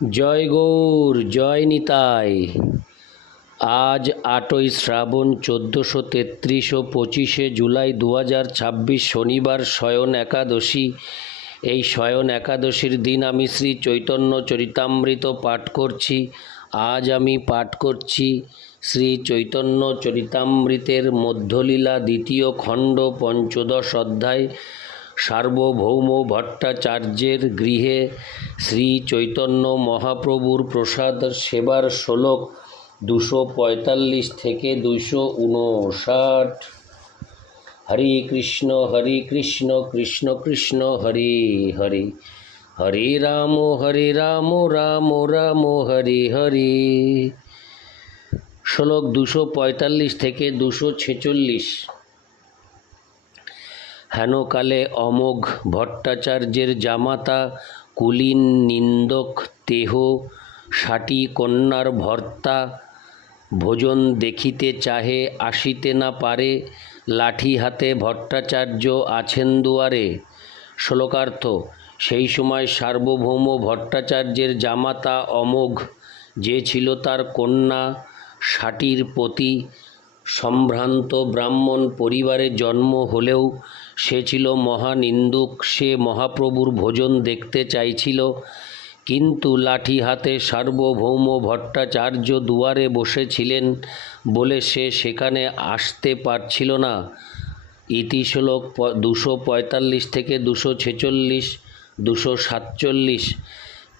জয় গৌর, জয় নিতাই। আজ 8ই শ্রাবণ 1433 ও 25শে জুলাই 2026 শনিবার শয়ন একাদশী। এই শয়ন একাদশীর দিন আমি শ্রী চৈতন্য চরিতামৃত পাঠ করছি। আজ আমি পাঠ করছি শ্রী চৈতন্য চরিতামৃতের মধ্যলীলা দ্বিতীয় খণ্ড 15 অধ্যায়। সার্বভৌম ভট্টাচার্যের গৃহে শ্রী চৈতন্য মহাপ্রভুর প্রসাদ সেবার শ্লোক 245 থেকে 259। হরে কৃষ্ণ কৃষ্ণ কৃষ্ণ হরে হরে, হরে রাম রাম রাম হরে হরে। শ্লোক 245 থেকে 246। হেনকালে অমোঘ ভট্টাচার্যের জামাতা কুলীন নিন্দক তেহ ষাটি কন্যার ভর্তা ভোজন দেখিতে চাহে, আসিতে না পারে। লাঠি হাতে ভট্টাচার্য আছেন দুয়ারে। শ্লোকার্থ: সেই সময় সার্বভৌম ভট্টাচার্যের জামাতা অমোঘ, যে ছিল তার কন্যা ষাটির পতি, সম্ভ্রান্ত ব্রাহ্মণ পরিবারে জন্ম হলেও সে ছিল মহানিন্দুক। সে মহাপ্রভুর ভোজন দেখতে চাইছিল, কিন্তু লাঠি হাতে সার্বভৌম ভট্টাচার্য দুয়ারে বসেছিলেন বলে সে সেখানে আসতে পারছিল না। ইতি শ্লোক 245 থেকে 246, 247।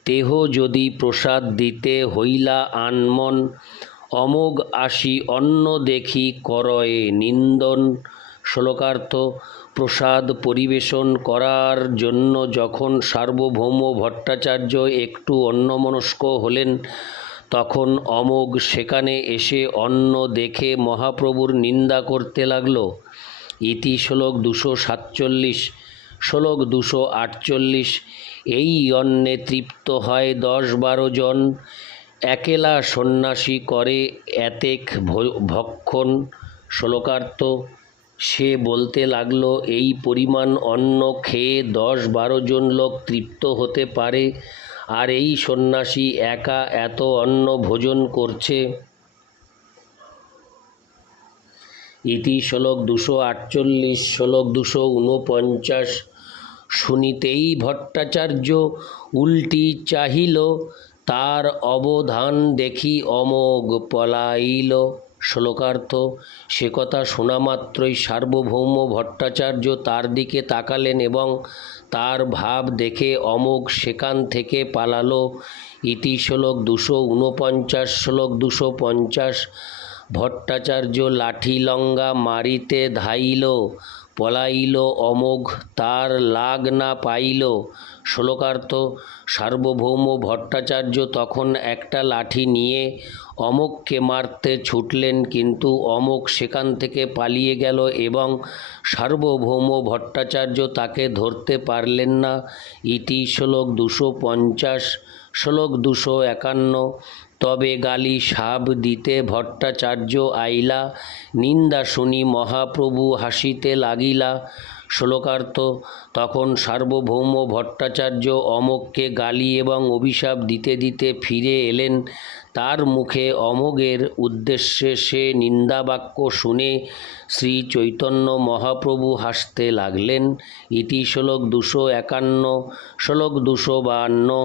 তেহ যদি প্রসাদ দিতে হইলা আনমন, অমোঘ আসি অন্ন দেখি করয়ে নিন্দন। শ্লোকার্থ: প্রসাদ পরিবেশন করার জন্য যখন সার্বভৌম ভট্টাচার্য একটু অন্যমনস্ক হলেন, তখন অমোঘ সেখানে এসে অন্ন দেখে মহাপ্রভুর নিন্দা করতে লাগল। ইতি শ্লোক 247। শ্লোক 248। এই অন্নে তৃপ্ত হয় 10-12 জন, একেলা সন্ন্যাসী করে এতেক ভক্ষণ। শ্লোকার্থ: সে বলতে লাগলো, এই পরিমাণ অন্ন খেয়ে 10-12 জন লোক তৃপ্ত হতে পারে, আর এই সন্ন্যাসী একা এত অন্ন ভোজন করছে। ইতি শ্লোক 248। শ্লোক 249। শুনিতেই ভট্টাচার্য উল্টি চাহিল, তার অবধান দেখি অমোঘ পলাইল। শ্লোকার্থ: সে কথা শোনা মাত্রই সার্বভৌম ভট্টাচার্য তার দিকে তাকালেন এবং তার ভাব দেখে অমোঘ সেখান থেকে পালালো। ইতি শ্লোক 249। শ্লোক 250। ভট্টাচার্য লাঠি লঙ্গা মারিতে ধাইল, পলাইল অমোঘ, তার লাগ না পাইল। শ্লোকার্থ: সার্বভৌম ভট্টাচার্য তখন একটা লাঠি নিয়ে অমোঘকে মারতে ছুটলেন, কিন্তু অমোঘ সেখান থেকে পালিয়ে গেল এবং সার্বভৌম ভট্টাচার্য তাকে ধরতে পারলেন না। ইতি শ্লোক 250। শ্লোক 251। তবে গালি সাব দিতে ভট্টাচার্য আইলা, নিন্দা শুনি মহাপ্রভু হাসিতে লাগিলা। শ্লোকার্থ: তখন সার্বভৌম ভট্টাচার্য অমোঘকে গালি এবং অভিশাপ দিতে দিতে ফিরে এলেন। তার মুখে অমোঘের উদ্দেশ্যে সে নিন্দাবাক্য শুনে শ্রী চৈতন্য মহাপ্রভু হাসতে লাগলেন। ইতি শ্লোক 251। শ্লোক 252।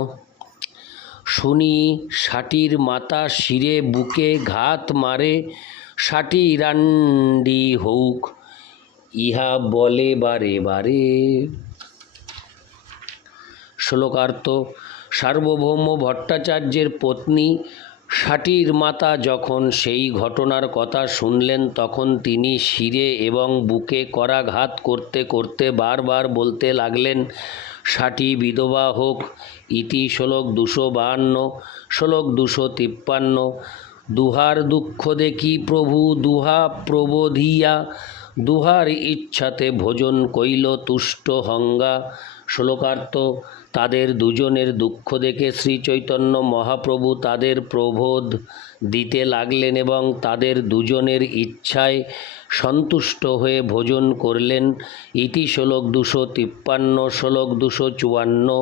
শুনি ষাটির মাতা শিরে বুকে ঘাত মারে, ষাটি রান্ডি হউক, ইহা বলে বারে বারে। শ্লোকার্থ: সার্বভৌম ভট্টাচার্যের পত্নী ষাটির মাতা যখন সেই ঘটনার কথা শুনলেন, তখন তিনি শিরে এবং বুকে করাঘাত করতে করতে বারবার বলতে লাগলেন, ষাটি বিধবা হোক। ইতি শ্লোক 252। শ্লোক 253। দুহার দুঃখ দেখি প্রভু দুহা প্রবোধিয়া, দুহার ইচ্ছাতে ভোজন কইল তুষ্ট হঙ্গা। শ্লোকার্থ: তাদের দুজনের দুঃখ দেখে শ্রী চৈতন্য মহাপ্রভু তাদের প্রবোধ দিতে লাগলেন এবং তাদের দুজনের ইচ্ছায় সন্তুষ্ট হয়ে ভোজন করলেন। ইতি শ্লোক 253। শ্লোক 254।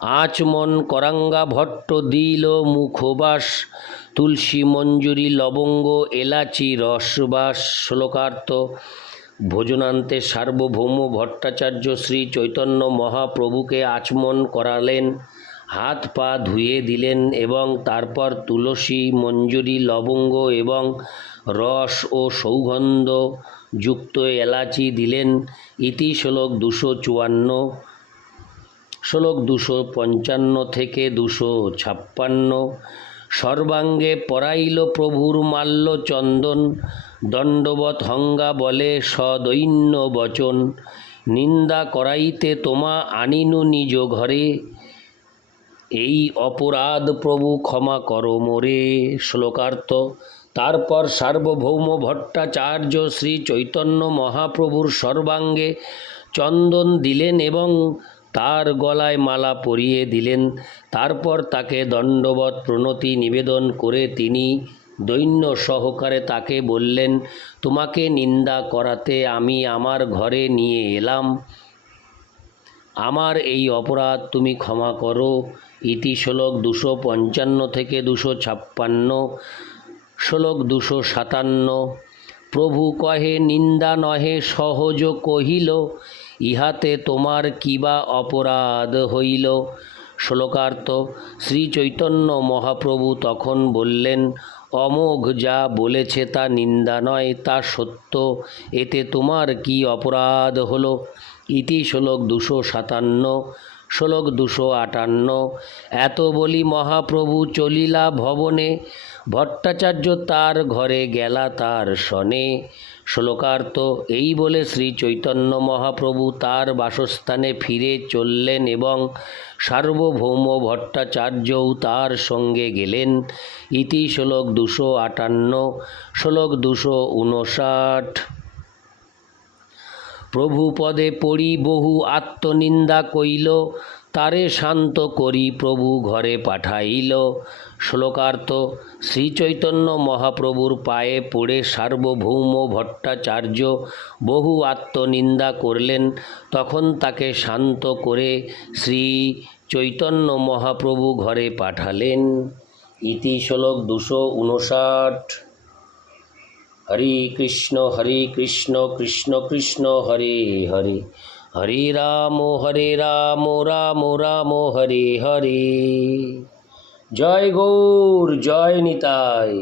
আচমন করাঙ্গা ভট্ট দিল মুখবাস, তুলসী মঞ্জুরি লবঙ্গ এলাচি রসবাস। শ্লোকার্থ। ভোজনান্তে সার্বভৌম ভট্টাচার্য শ্রী চৈতন্য মহাপ্রভুকে আচমন করালেন, হাত পা ধুয়ে দিলেন এবং তারপর তুলসী মঞ্জুরি লবঙ্গ এবং রস ও সৌগন্ধ যুক্ত এলাচি দিলেন। ইতি শ্লোক 254। শ্লোক 255 থেকে 256। সর্বাঙ্গে পরাইল প্রভুর মাল্য চন্দন, দণ্ডবৎ হঙ্গা বলে সদৈন্য বচন। নিন্দা করাইতে তোমা আনিনু নিজ ঘরে, এই অপরাধ প্রভু ক্ষমা করো মোরে। শ্লোকার্থ। তারপর সার্বভৌম ভট্টাচার্য শ্রী চৈতন্য মহাপ্রভুর সর্বাঙ্গে চন্দন দিলেন এবং তার গলায় মালা পরিয়ে দিলেন। তারপর তাকে দণ্ডবৎ প্রণতি নিবেদন করে তিনি দৈন্য সহকারে তাকে বললেন, তোমাকে নিন্দা করাতে আমি আমার ঘরে নিয়ে এলাম, আমার এই অপরাধ তুমি ক্ষমা করো। ইতি শ্লোক 255 থেকে 256। শ্লোক 257। প্রভু কহে নিন্দা নহে সহজ কহিল, ইহাতে তোমার কিবা অপরাধ হইল। শ্লোকার্থ। শ্রী চৈতন্য মহাপ্রভু তখন বললেন, অমোঘ যা বলেছে তা নিন্দা নয়, তা সত্য, এতে তোমার কি অপরাধ হলো। ইতি শ্লোক 257। শ্লোক 258। এত বলি মহাপ্রভু চলিলা ভবনে, ভট্টাচার্য তার ঘরে গেলা তার শনে। শ্লোকার্থ। এই বলে শ্রী চৈতন্য মহাপ্রভু তার বাসস্থানে ফিরে চললেন এবং সার্বভৌম ভট্টাচার্যও তার সঙ্গে গেলেন। ইতি শ্লোক 258। শ্লোক 259। প্রভু পদে পড়ি বহু আত্মনিন্দা কইল, তারে শান্ত করি প্রভু ঘরে পাঠাইল। শ্লোকার্থ। শ্রী চৈতন্য মহাপ্রভুর পায়ে পড়ে সার্বভৌম ভট্টাচার্য বহু আত্মনিন্দা করলেন। তখন তাকে শান্ত করে শ্রী চৈতন্য মহাপ্রভু ঘরে পাঠালেন। ইতি শ্লোক 259। হরে কৃষ্ণ কৃষ্ণ কৃষ্ণ হরে হরে, হরে রাম রাম রাম হরে হরে। জয় গৌর, জয় নিতাই।